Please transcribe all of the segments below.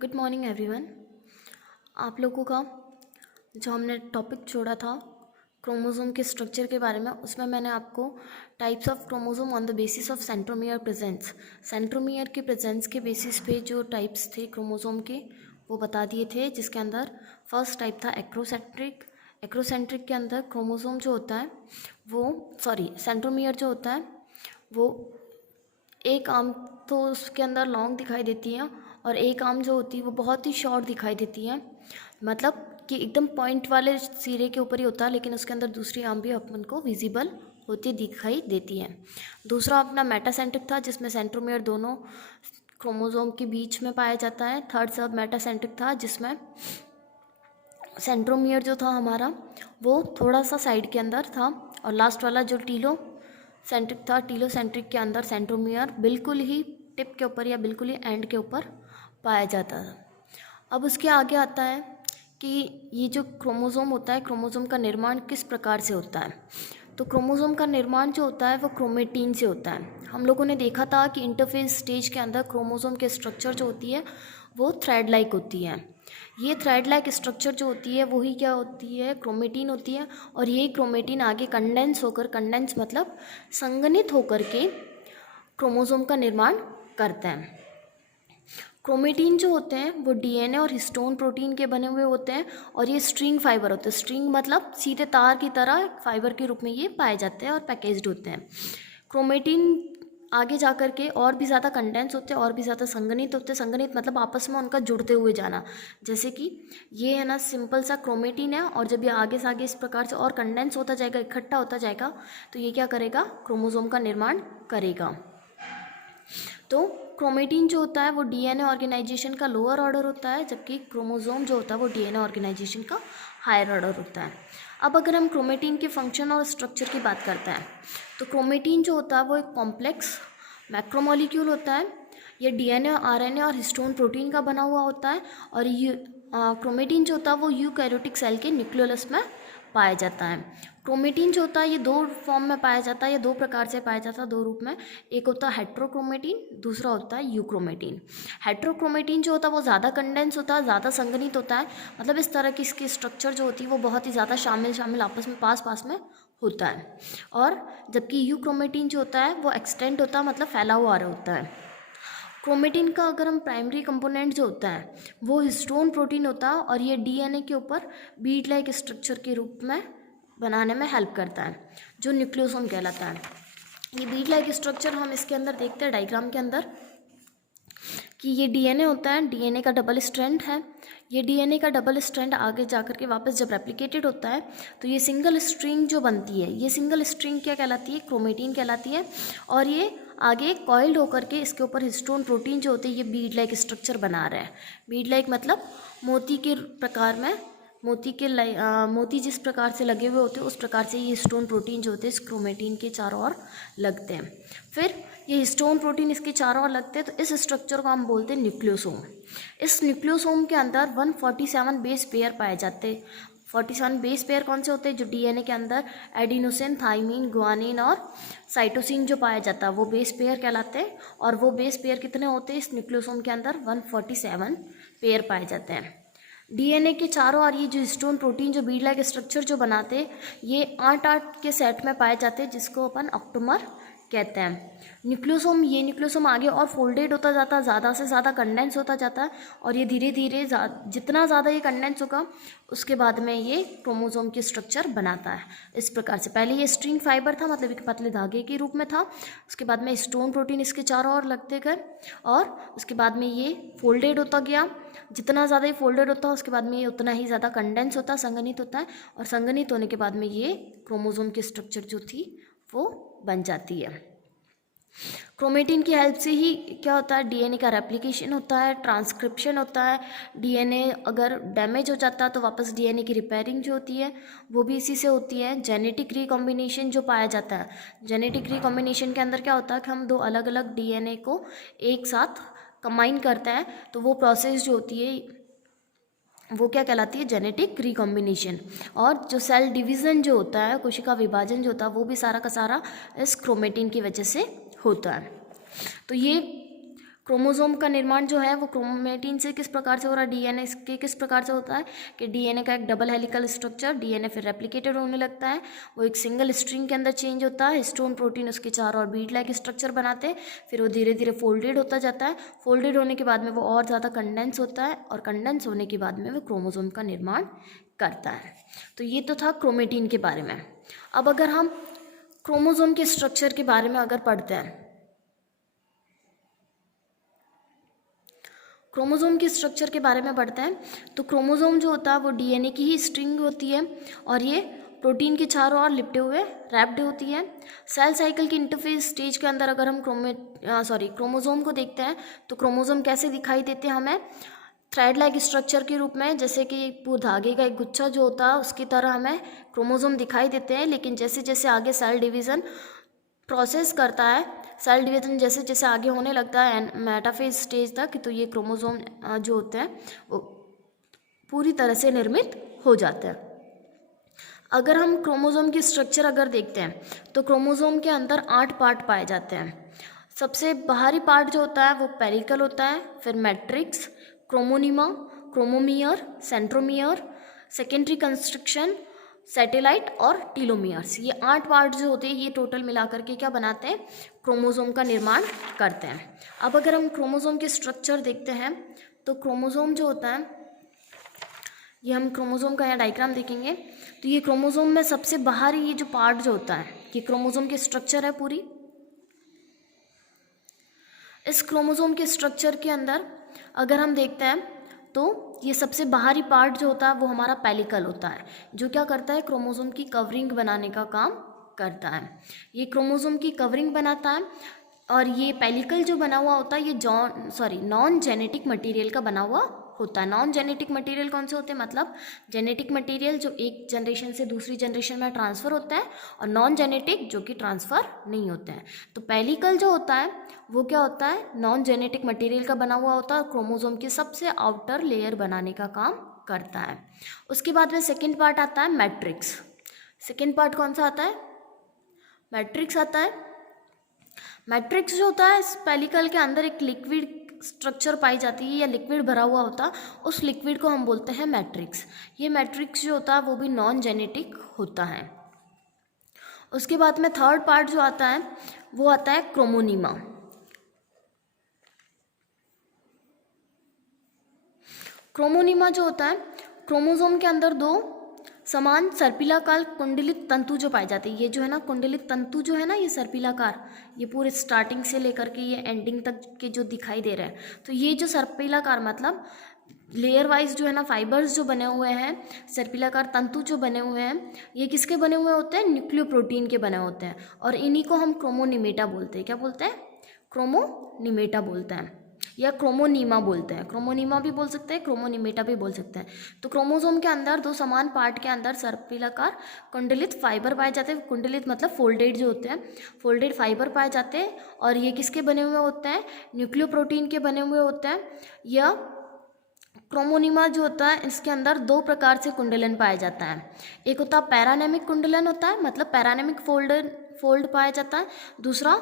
Good morning everyone. आप लोगों का जो हमने टॉपिक छोड़ा था क्रोमोसोम के स्ट्रक्चर के बारे में, उसमें मैंने आपको types of chromosome on the basis of centromere presence, centromere के प्रेजेंस के बेसिस पे जो टाइप्स थे क्रोमोसोम के वो बता दिए थे, जिसके अंदर फर्स्ट टाइप था एक्रोसेंट्रिक। एक्रोसेंट्रिक के अंदर क्रोमोसोम जो होता है सेंट्रोमियर जो होता है वो एक आर्म तो उसके अंदर लॉन्ग दिखाई देती है और एक आर्म जो होती है वो बहुत ही शॉर्ट दिखाई देती है, मतलब कि एकदम पॉइंट वाले सिरे के ऊपर ही होता है, लेकिन उसके अंदर दूसरी आर्म भी अपन को विजिबल होती दिखाई देती है। दूसरा अपना मेटासेंट्रिक था, जिसमें सेंट्रोमियर दोनों क्रोमोसोम के बीच में पाया जाता है। थर्ड सब मेटासेंट्रिक था, जिसमें सेंट्रोमियर जो था हमारा वो थोड़ा सा साइड के अंदर था। और लास्ट वाला जो टीलोसेंट्रिक था, टीलोसेंट्रिक के अंदर सेंट्रोमियर बिल्कुल ही टिप के ऊपर या बिल्कुल ही एंड के ऊपर पाया जाता था। अब उसके आगे आता है कि ये जो क्रोमोसोम होता है, क्रोमोसोम का निर्माण किस प्रकार से होता है। तो क्रोमोसोम का निर्माण जो होता है वो क्रोमेटीन से होता है। हम लोगों ने देखा था कि इंटरफेज स्टेज के अंदर क्रोमोसोम के स्ट्रक्चर जो होती है वो थ्रेड लाइक होती है। ये थ्रेड लाइक स्ट्रक्चर जो होती है वही क्या होती है, क्रोमेटीन होती है। और ये क्रोमेटीन आगे कंडेंस मतलब संघनित होकर के क्रोमोसोम का निर्माण करते हैं। क्रोमेटीन जो होते हैं वो डीएनए और हिस्टोन प्रोटीन के बने हुए होते हैं और ये स्ट्रिंग फाइबर होते हैं। स्ट्रिंग मतलब सीधे तार की तरह फाइबर के रूप में ये पाए जाते हैं और पैकेज्ड होते हैं। क्रोमेटीन आगे जा कर के और भी ज़्यादा कंडेंस होते हैं और भी ज़्यादा संघनित होते हैं। संघनित मतलब आपस में उनका जुड़ते हुए जाना, जैसे कि ये है ना सिंपल सा क्रोमेटीन है, और जब ये आगे से आगे इस प्रकार से और कंडेंस होता जाएगा, इकट्ठा होता जाएगा, तो ये क्या करेगा, क्रोमोसोम का निर्माण करेगा। तो क्रोमेटीन जो होता है वो डीएनए ऑर्गेनाइजेशन का लोअर ऑर्डर होता है, जबकि क्रोमोसोम जो होता है वो डीएनए ऑर्गेनाइजेशन का हायर ऑर्डर होता है। अब अगर हम क्रोमेटीन के फंक्शन और स्ट्रक्चर की बात करते हैं, तो क्रोमेटीन जो होता है वो एक कॉम्प्लेक्स मैक्रोमोलिक्यूल होता है। ये डीएनए, आरएनए और हिस्टोन प्रोटीन का बना हुआ होता है। और ये क्रोमेटीन जो होता है वो यूकैरियोटिक सेल के न्यूक्लियोलस में पाया जाता है। क्रोमेटीन जो होता है ये दो फॉर्म में पाया जाता है या दो प्रकार से पाया जाता है, दो रूप में। एक होता है हेट्रोक्रोमेटीन, दूसरा होता है यूक्रोमेटीन। हेट्रोक्रोमेटीन जो होता है वो ज़्यादा कंडेंस होता है, ज़्यादा संघनित होता है, मतलब इस तरह की इसकी स्ट्रक्चर जो होती है वो बहुत ही ज़्यादा शामिल आपस में पास में होता है। और जबकि यूक्रोमेटीन जो होता है वो एक्सटेंड होता है, मतलब फैला हुआ होता है। क्रोमेटिन का अगर हम प्राइमरी कंपोनेंट जो होता है वो हिस्टोन प्रोटीन होता है, और ये डीएनए के ऊपर बीड लाइक स्ट्रक्चर के रूप में बनाने में हेल्प करता है, जो न्यूक्लियोसोम कहलाता है। ये बीड लाइक स्ट्रक्चर हम इसके अंदर देखते हैं डायग्राम के अंदर कि ये डीएनए होता है, डीएनए का डबल स्ट्रैंड है। ये डीएनए का डबल स्ट्रैंड आगे जाकर के वापस जब रेप्लिकेटेड होता है तो ये सिंगल स्ट्रिंग जो बनती है, ये सिंगल स्ट्रिंग क्या कहलाती है, क्रोमेटीन कहलाती है। और ये आगे कॉइल्ड होकर के इसके ऊपर हिस्टोन प्रोटीन जो होते हैं ये बीड लाइक स्ट्रक्चर बना रहे हैं। बीड लाइक मतलब मोती के प्रकार में, मोती जिस प्रकार से लगे हुए होते हैं उस प्रकार से ये हिस्टोन प्रोटीन जो होते हैं इस क्रोमेटीन के चारों ओर लगते हैं। फिर ये हिस्टोन प्रोटीन इसके चारों ओर लगते हैं, तो इस स्ट्रक्चर को हम बोलते हैं न्यूक्लियोसोम। इस न्यूक्लियोसोम के अंदर 147 बेस पेयर पाए जाते हैं। 47 बेस पेयर कौन से होते हैं, जो डीएनए के अंदर एडिनोसिन, थाइमिन, गुआनिन और साइटोसिन जो पाया जाता है वो बेस पेयर कहलाते हैं। और वो बेस पेयर कितने होते हैं इस न्यूक्लियोसोम के अंदर, 147 पेयर पाए जाते हैं। डीएनए के चारों ओर ये जो हिस्टोन प्रोटीन जो बीड लाइक स्ट्रक्चर जो बनाते हैं ये 8 के सेट में पाए जाते हैं, जिसको अपन ऑक्टोमर कहते हैं। न्यूक्लियोसोम, ये न्यूक्लियोसोम आगे और फोल्डेड होता जाता है, ज़्यादा से ज़्यादा कंडेंस होता जाता है, और ये धीरे धीरे जितना ज़्यादा ये कंडेंस होगा उसके बाद में ये क्रोमोसोम की स्ट्रक्चर बनाता है। इस प्रकार से पहले ये स्ट्रिंग फाइबर था, मतलब एक पतले धागे के रूप में था। उसके बाद में स्टोन प्रोटीन इसके चारों ओर लगते गए, और उसके बाद में ये फोल्डेड होता गया। जितना ज़्यादा ये फोल्डेड होता है उसके बाद में ये उतना ही ज़्यादा कंडेंस होता है, संघनित होता है, और संघनित होने के बाद में ये क्रोमोसोम की स्ट्रक्चर जो थी वो बन जाती है। क्रोमेटिन की हेल्प से ही क्या होता है, डीएनए का रेप्लिकेशन होता है, ट्रांसक्रिप्शन होता है। डीएनए अगर डैमेज हो जाता है तो वापस डीएनए की रिपेयरिंग जो होती है वो भी इसी से होती है। जेनेटिक रिकॉम्बिनेशन जो पाया जाता है, जेनेटिक रिकॉम्बिनेशन के अंदर क्या होता है कि हम दो अलग अलग डीएनए को एक साथ कंबाइन करते हैं, तो वो प्रोसेस जो होती है वो क्या कहलाती है, जेनेटिक रिकॉम्बिनेशन। और जो सेल डिवीज़न जो होता है, कोशिका विभाजन जो होता है वो भी सारा का सारा इस क्रोमेटिन की वजह से होता है। तो ये क्रोमोसोम का निर्माण जो है वो क्रोमेटिन से किस प्रकार से हो रहा है, डीएनए के किस प्रकार से होता है कि डीएनए का एक डबल हेलिकल स्ट्रक्चर, डीएनए फिर रेप्लिकेटेड होने लगता है, वो एक सिंगल स्ट्रिंग के अंदर चेंज होता है, हिस्टोन प्रोटीन उसके चारों और बीड लाइक स्ट्रक्चर बनाते हैं, फिर वो धीरे धीरे फोल्डेड होता जाता है, फोल्डेड होने के बाद में वो और ज़्यादा कंडेंस होता है और कंडेंस होने के बाद में वो क्रोमोसोम का निर्माण करता है। तो ये तो था क्रोमेटिन के बारे में। अब अगर हम क्रोमोसोम के स्ट्रक्चर के बारे में अगर पढ़ते हैं, क्रोमोसोम के स्ट्रक्चर के बारे में पढ़ते हैं, तो क्रोमोसोम जो होता है वो डीएनए की ही स्ट्रिंग होती है और ये प्रोटीन के चारों ओर लिपटे हुए रैप्ड होती है। सेल साइकिल की इंटरफेस स्टेज के अंदर अगर हम क्रोमोसोम को देखते हैं तो क्रोमोसोम कैसे दिखाई देते हैं हमें, थ्रेड लाइक स्ट्रक्चर के रूप में, जैसे कि पूरे धागे का एक गुच्छा जो होता है उसकी तरह हमें क्रोमोसोम दिखाई देते हैं। लेकिन जैसे जैसे आगे सेल डिवीज़न प्रोसेस करता है, सेल डिवीजन जैसे जैसे आगे होने लगता है मेटाफेज स्टेज तक, तो ये क्रोमोसोम जो होते हैं वो पूरी तरह से निर्मित हो जाते हैं। अगर हम क्रोमोसोम की स्ट्रक्चर अगर देखते हैं तो क्रोमोसोम के अंदर 8 पार्ट पाए जाते हैं। सबसे बाहरी पार्ट जो होता है वो पेरिकल होता है, फिर matrix, chromonema, chromomere, centromere, secondary constriction, satellite और टीलोमियर्स, ये 8 पार्ट जो होते हैं ये टोटल मिलाकर के क्या बनाते हैं, क्रोमोसोम का निर्माण करते हैं। अब अगर हम क्रोमोसोम के स्ट्रक्चर देखते हैं तो क्रोमोसोम जो होता है, ये हम क्रोमोसोम का यहाँ डायग्राम देखेंगे तो ये क्रोमोसोम में सबसे बाहरी ये जो पार्ट जो होता है ये क्रोमोसोम के स्ट्रक्चर है पूरी। इस क्रोमोसोम के स्ट्रक्चर के अंदर अगर हम देखते हैं तो ये सबसे बाहरी पार्ट जो होता है वो हमारा पेलिकल होता है, जो क्या करता है, क्रोमोसोम की कवरिंग बनाने का काम करता है। ये क्रोमोसोम की कवरिंग बनाता है और ये पेलिकल जो बना हुआ होता है ये नॉन जेनेटिक मटेरियल का बना हुआ होता है। नॉन जेनेटिक मटेरियल कौन से होते हैं, मतलब जेनेटिक मटेरियल जो एक जनरेशन से दूसरी जनरेशन में ट्रांसफ़र होता है और नॉन जेनेटिक जो कि ट्रांसफ़र नहीं होते हैं। तो पेलिकल जो होता है वो क्या होता है, नॉन जेनेटिक मटेरियल का बना हुआ होता है और क्रोमोसोम की सबसे आउटर लेयर बनाने का काम करता है। उसके बाद में सेकेंड पार्ट आता है मैट्रिक्स। सेकेंड पार्ट कौन सा आता है, मैट्रिक्स आता है। मैट्रिक्स जो होता है, इस पेलिकल के अंदर एक लिक्विड स्ट्रक्चर पाई जाती है या लिक्विड भरा हुआ होता है, उस लिक्विड को हम बोलते हैं मैट्रिक्स। ये मैट्रिक्स जो होता है वो भी नॉन जेनेटिक होता है। उसके बाद में थर्ड पार्ट जो आता है वो आता है क्रोमोनिमा। क्रोमोनिमा जो होता है, क्रोमोसोम के अंदर 2 समान सर्पिलाकार कुंडलित तंतु जो पाए जाते हैं। ये जो है ना कुंडलित तंतु जो है ना, ये सर्पिलाकार, ये पूरे स्टार्टिंग से लेकर के ये एंडिंग तक के जो दिखाई दे रहे हैं, तो ये जो सर्पिलाकार मतलब लेयर वाइज जो है ना फाइबर्स जो बने हुए हैं, सर्पिलाकार तंतु जो बने हुए हैं, ये किसके बने हुए होते हैं, न्यूक्लियोप्रोटीन के बने होते हैं और इन्हीं को हम क्रोमोनिमेटा बोलते हैं। क्या बोलते हैं, क्रोमोनिमेटा बोलते हैं या क्रोमोनीमा बोलते हैं। क्रोमोनीमा भी बोल सकते हैं, क्रोमोनिमेटा भी बोल सकते हैं। तो क्रोमोसोम के अंदर 2 समान पार्ट के अंदर सर्पिलाकार कुंडलित फाइबर पाए जाते हैं। कुंडलित मतलब फोल्डेड जो होते हैं, फोल्डेड फाइबर पाए जाते हैं और ये किसके बने हुए होते हैं, न्यूक्लियोप्रोटीन के बने हुए होते हैं। या क्रोमोनिमा जो होता है इसके अंदर 2 प्रकार से कुंडलन पाया जाता है। एक होता है पैरानेमिक कुंडलन होता है, मतलब पैरानेमिक फोल्ड पाया जाता है। दूसरा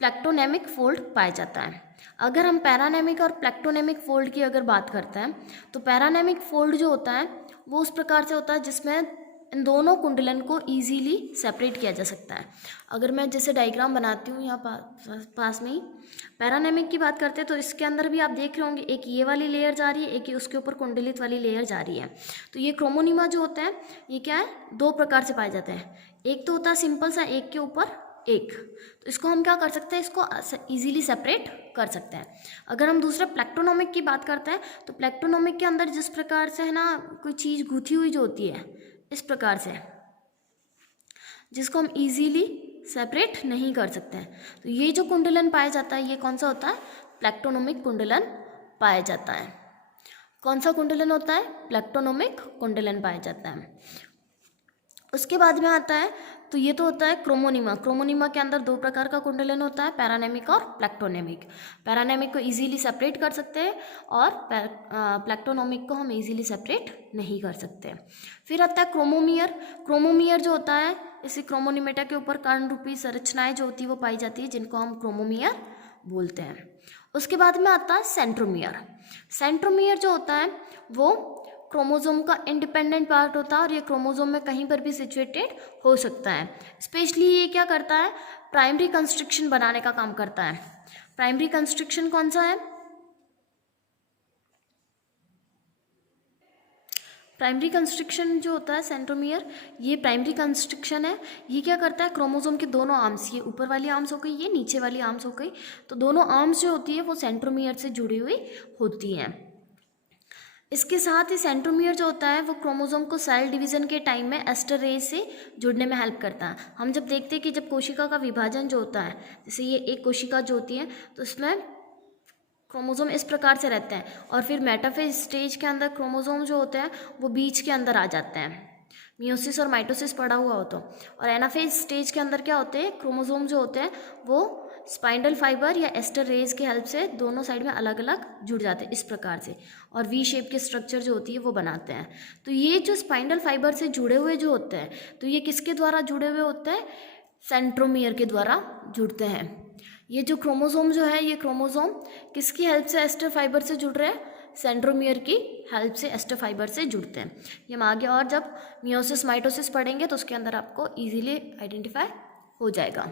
प्लेक्टोनेमिक फोल्ड पाया जाता है। अगर हम पैरानेमिक और प्लेक्टोनेमिक फोल्ड की अगर बात करते हैं तो पैरानेमिक फोल्ड जो होता है वो उस प्रकार से होता है जिसमें इन दोनों कुंडलन को इजीली सेपरेट किया जा सकता है। अगर मैं जैसे डायग्राम बनाती हूँ यहाँ पास में ही, पैरानेमिक की बात करते हैं तो इसके अंदर भी आप देख रहे होंगे, एक ये वाली लेयर जा रही है, एक उसके ऊपर कुंडलित वाली लेयर जा रही है। तो ये क्रोमोनिमा जो होता है ये क्या है, 2 प्रकार से पाए जाते हैं। एक तो होता है सिंपल सा एक के ऊपर एक, तो इसको हम क्या कर सकते हैं, इसको इजीली सेपरेट कर सकते हैं। अगर हम दूसरे प्लेक्टोनोमिक की बात करते हैं तो प्लेक्टोनोमिक के अंदर जिस प्रकार से है ना कोई चीज़ गूंथी हुई जो होती है इस प्रकार से, जिसको हम इजीली सेपरेट नहीं कर सकते हैं, तो ये जो कुंडलन पाया जाता है ये कौन सा होता है, प्लेक्टोनोमिक कुंडलन पाया जाता है। कौन सा कुंडलन होता है, प्लेक्टोनोमिक कुंडलन पाया जाता है। उसके बाद में आता है तो ये तो होता है क्रोमोनिमा। क्रोमोनिमा के अंदर 2 प्रकार का कुंडलन होता है, पैरानेमिक और प्लेक्टोनेमिक। पैरानेमिक को इजीली सेपरेट कर सकते हैं और प्लेक्टोनोमिक को हम इजीली सेपरेट नहीं कर सकते। फिर आता है क्रोमोमियर। क्रोमोमियर जो होता है, इसी क्रोमोनिमेटा के ऊपर कर्ण रूपी संरचनाएं जो होती है वो पाई जाती है, जिनको हम क्रोमोमियर बोलते हैं। उसके बाद में आता है सेंट्रोमियर। सेंट्रोमियर जो होता है वो क्रोमोसोम का इंडिपेंडेंट पार्ट होता है और ये क्रोमोसोम में कहीं पर भी सिचुएटेड हो सकता है। स्पेशली ये क्या करता है, प्राइमरी कंस्ट्रक्शन बनाने का काम करता है। प्राइमरी कंस्ट्रक्शन कौन सा है, प्राइमरी कंस्ट्रक्शन जो होता है सेंट्रोमियर, ये प्राइमरी कंस्ट्रक्शन है। ये क्या करता है, क्रोमोसोम के दोनों आर्म्स, ये ऊपर वाली आर्म्स हो गई, ये नीचे वाली आर्म्स हो गई, तो दोनों आर्म्स जो होती है वो सेंट्रोमियर से जुड़ी हुई होती हैं। इसके साथ ही सेंट्रोमियर जो होता है वो क्रोमोसोम को सेल डिवीजन के टाइम में एस्टर रेज से जुड़ने में हेल्प करता है। हम जब देखते हैं कि जब कोशिका का विभाजन जो होता है, जैसे ये एक कोशिका जो होती है तो इसमें क्रोमोसोम इस प्रकार से रहते हैं और फिर मेटाफेज स्टेज के अंदर क्रोमोसोम जो होते हैं वो बीच के अंदर आ जाते हैं, मियोसिस और माइटोसिस पड़ा हुआ हो तो। और एनाफेज स्टेज के अंदर क्या होते हैं, क्रोमोसोम जो होते हैं वो स्पाइंडल फाइबर या एस्टर रेज की हेल्प से दोनों साइड में अलग अलग जुड़ जाते हैं इस प्रकार से, और वी शेप के स्ट्रक्चर जो होती है वो बनाते हैं। तो ये जो स्पाइंडल फाइबर से जुड़े हुए जो होते हैं, तो ये किसके द्वारा जुड़े हुए होते हैं, सेंट्रोमियर के द्वारा जुड़ते हैं। ये जो क्रोमोसोम जो है, ये क्रोमोसोम किसकी हेल्प से एस्टर फाइबर से जुड़ रहे हैं, सेंट्रोमियर की हेल्प से एस्टर फाइबर से जुड़ते हैं। ये हम आगे और जब मियोसिस माइटोसिस पढ़ेंगे तो उसके अंदर आपको इजीली आइडेंटिफाई हो जाएगा।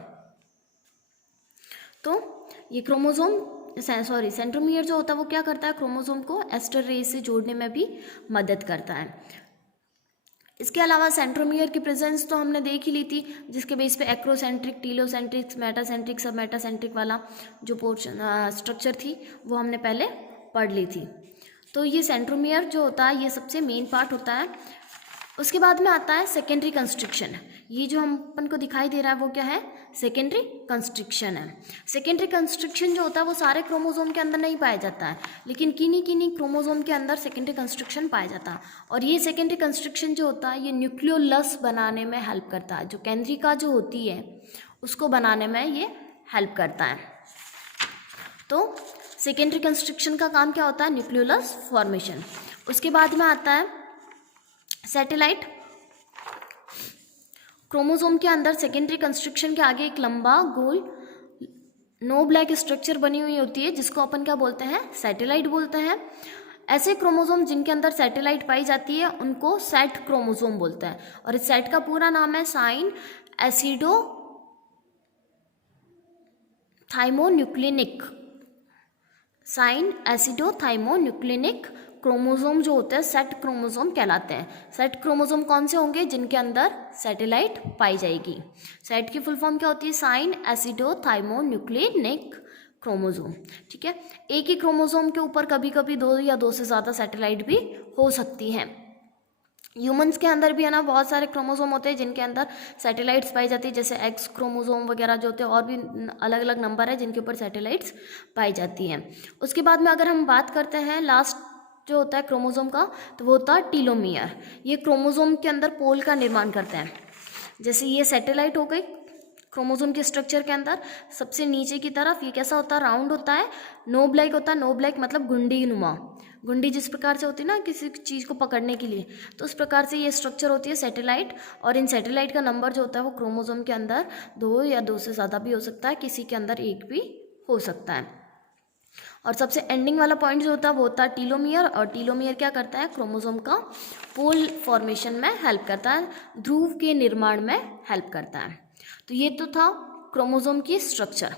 तो ये क्रोमोसोम सेंट्रोमियर जो होता है वो क्या करता है, क्रोमोसोम को एस्टर रेज से जोड़ने में भी मदद करता है। इसके अलावा सेंट्रोमियर की प्रेजेंस तो हमने देख ही ली थी, जिसके बेस पे एक्रोसेंट्रिक, टीलोसेंट्रिक, मेटासेंट्रिक, सब मेटासेंट्रिक वाला जो पोर्शन स्ट्रक्चर थी वो हमने पहले पढ़ ली थी। तो ये सेंट्रोमियर जो होता है ये सबसे मेन पार्ट होता है। उसके बाद में आता है सेकेंडरी कंस्ट्रक्शन। ये जो हम अपन को दिखाई दे रहा है वो क्या है, सेकेंडरी कंस्ट्रक्शन है। सेकेंडरी कंस्ट्रक्शन जो होता है वो सारे क्रोमोसोम के अंदर नहीं पाया जाता है, लेकिन किन्हीं किन्हीं क्रोमोसोम के अंदर सेकेंडरी कंस्ट्रक्शन पाया जाता है। और ये सेकेंडरी कंस्ट्रक्शन जो होता है ये न्यूक्लियोलस बनाने में हेल्प करता है, जो केंद्रिका जो होती है उसको बनाने में ये हेल्प करता है। तो सेकेंडरी कंस्ट्रक्शन का काम क्या होता है, न्यूक्लियोलस फॉर्मेशन। उसके बाद में आता है सैटेलाइट। क्रोमोसोम के अंदर सेकेंडरी कंस्ट्रक्शन के आगे एक लंबा गोल नो ब्लैक स्ट्रक्चर बनी हुई होती है, जिसको अपन क्या बोलते हैं, सैटेलाइट बोलते हैं। ऐसे क्रोमोसोम जिनके अंदर सैटेलाइट पाई जाती है उनको सेट क्रोमोसोम बोलते हैं, और इस सेट का पूरा नाम है साइन एसिडो थाइमोन्यूक्लिनिक। साइन एसिडो थाइमोन्यूक्लिनिक क्रोमोसोम जो होते हैं सेट क्रोमोसोम कहलाते हैं। सेट क्रोमोसोम कौन से होंगे, जिनके अंदर सैटेलाइट पाई जाएगी। सेट की फुल फॉर्म क्या होती है, साइन एसिडो थाइमोन्यूक्लिनिक क्रोमोसोम। ठीक है, एक ही क्रोमोसोम के ऊपर कभी कभी 2 या 2 से ज़्यादा सैटेलाइट भी हो सकती हैं। ह्यूमंस के अंदर भी है ना बहुत सारे क्रोमोसोम होते हैं जिनके अंदर सैटेलाइट्स पाई जाती है, जैसे एक्स क्रोमोसोम वगैरह जो होते हैं, और भी अलग अलग नंबर है जिनके ऊपर सैटेलाइट्स पाई जाती हैं। उसके बाद में अगर हम बात करते हैं लास्ट जो होता है क्रोमोसोम का, तो वो होता है टीलोमियर। ये क्रोमोसोम के अंदर पोल का निर्माण करते हैं। जैसे ये सैटेलाइट हो गई क्रोमोसोम के स्ट्रक्चर के अंदर, सबसे नीचे की तरफ ये कैसा होता है, राउंड होता है, नो ब्लैक होता है। नो ब्लैक मतलब गुंडी नुमा, गुंडी जिस प्रकार से होती है ना किसी चीज़ को पकड़ने के लिए, तो उस प्रकार से ये स्ट्रक्चर होती है सैटेलाइट। और इन सैटेलाइट का नंबर जो होता है वो क्रोमोसोम के अंदर 2 या 2 से ज़्यादा भी हो सकता है, किसी के अंदर 1 भी हो सकता है। और सबसे एंडिंग वाला पॉइंट जो होता है वो होता है टीलोमियर। और टीलोमियर क्या करता है, क्रोमोसोम का पोल फॉर्मेशन में हेल्प करता है, ध्रुव के निर्माण में हेल्प करता है। तो ये तो था क्रोमोसोम की स्ट्रक्चर।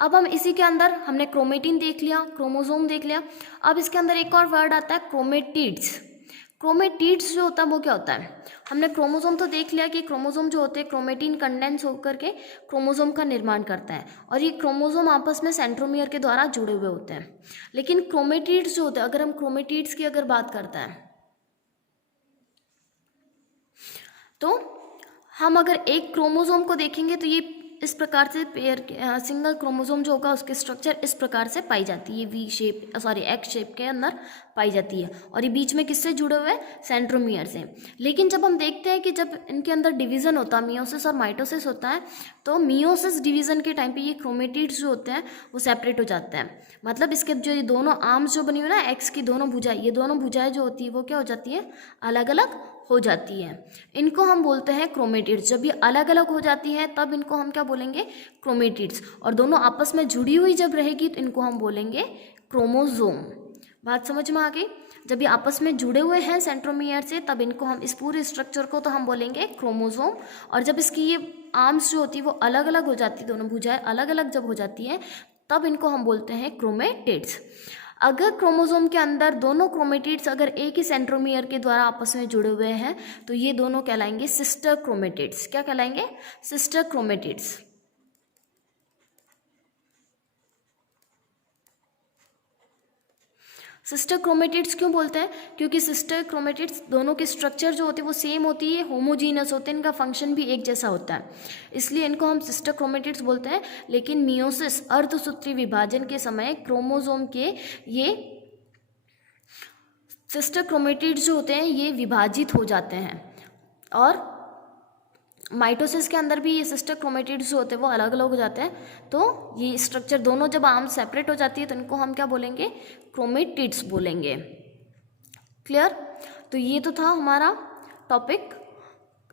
अब हम इसी के अंदर हमने क्रोमेटिन देख लिया, क्रोमोसोम देख लिया। अब इसके अंदर एक और वर्ड आता है क्रोमेटिड्स। क्रोमेटिड्स जो होता है वो क्या होता है, हमने क्रोमोसोम तो देख लिया कि क्रोमोसोम जो होते हैं क्रोमेटिन कंडेंस होकर के क्रोमोसोम का निर्माण करता है, और ये क्रोमोसोम आपस में सेंट्रोमियर के द्वारा जुड़े हुए होते हैं। लेकिन क्रोमेटिड्स जो होते हैं, अगर हम क्रोमेटिड्स की अगर बात करते हैं तो हम अगर एक क्रोमोसोम को देखेंगे तो ये इस प्रकार से पेयर सिंगल क्रोमोसोम जो होगा उसकी स्ट्रक्चर इस प्रकार से पाई जाती है, वी शेप एक्स शेप के अंदर पाई जाती है, और ये बीच में किससे जुड़े हुए हैं, सेंट्रोमियर से। लेकिन जब हम देखते हैं कि जब इनके अंदर डिवीज़न होता है, मियोसिस और माइटोसिस होता है, तो मियोसिस डिवीज़न के टाइम पे ये क्रोमेटिड्स जो होते हैं वो सेपरेट हो जाते हैं। मतलब इसके जो ये दोनों आर्म्स जो बनी हुई ना, एक्स की दोनों भुजाएं, ये दोनों भुजाएं जो होती है वो क्या हो जाती है, अलग अलग हो जाती है। इनको हम बोलते हैं क्रोमेटिड्स। जब ये अलग अलग हो जाती हैं तब इनको हम क्या बोलेंगे, क्रोमेटिड्स। और दोनों आपस में जुड़ी हुई जब रहेगी तो इनको हम बोलेंगे क्रोमोसोम। बात समझ में आ गई। जब ये आपस में जुड़े हुए हैं सेंट्रोमियर से तब इनको हम, इस पूरे स्ट्रक्चर को तो हम बोलेंगे क्रोमोसोम। और जब इसकी ये आर्म्स जो होती है वो अलग अलग हो जाती है, दोनों भुजाएं अलग अलग जब हो जाती हैं तब इनको हम बोलते हैं क्रोमेटिड्स। अगर क्रोमोसोम के अंदर दोनों क्रोमेटिड्स अगर एक ही सेंट्रोमियर के द्वारा आपस में जुड़े हुए हैं तो ये दोनों कहलाएंगे सिस्टर क्रोमेटिड्स। क्या कहलाएंगे, सिस्टर क्रोमेटिड्स। सिस्टर क्रोमेटिड्स क्यों बोलते हैं, क्योंकि सिस्टर क्रोमेटिड्स दोनों के स्ट्रक्चर जो होते हैं वो सेम होती है, होमोजीनस होते हैं, इनका फंक्शन भी एक जैसा होता है, इसलिए इनको हम सिस्टर क्रोमेटिड्स बोलते हैं। लेकिन मियोसिस अर्धसूत्री विभाजन के समय क्रोमोसोम के ये सिस्टर क्रोमेटिड्स जो होते हैं ये विभाजित हो जाते हैं। और माइटोसिस के अंदर भी ये सिस्टर क्रोमेटिड्स जो होते हैं वो अलग अलग हो जाते हैं। तो ये स्ट्रक्चर दोनों जब आर्म सेपरेट हो जाती है तो इनको हम क्या बोलेंगे, क्रोमेटिड्स बोलेंगे। क्लियर। तो ये तो था हमारा topic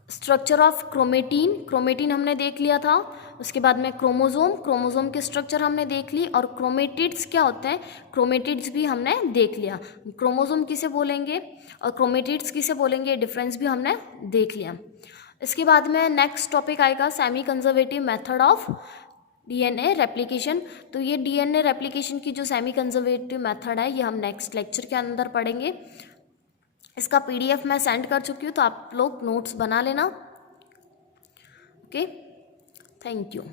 structure of chromatin. Chromatin हमने देख लिया था। उसके बाद में क्रोमोसोम, क्रोमोसोम के स्ट्रक्चर हमने देख ली। और क्रोमेटिड्स क्या होते हैं, क्रोमेटिड्स भी हमने देख लिया। क्रोमोसोम किसे बोलेंगे और क्रोमेटिड्स किसे बोलेंगे, डिफरेंस भी हमने देख लिया। इसके बाद में नेक्स्ट टॉपिक आएगा semi conservative method of DNA replication. तो ये डीएनए रेप्लिकेशन की जो सेमी कंजर्वेटिव मेथड है ये हम नेक्स्ट लेक्चर के अंदर पढ़ेंगे। इसका पीडीएफ मैं सेंड कर चुकी हूँ तो आप लोग नोट्स बना लेना। Okay, thank you.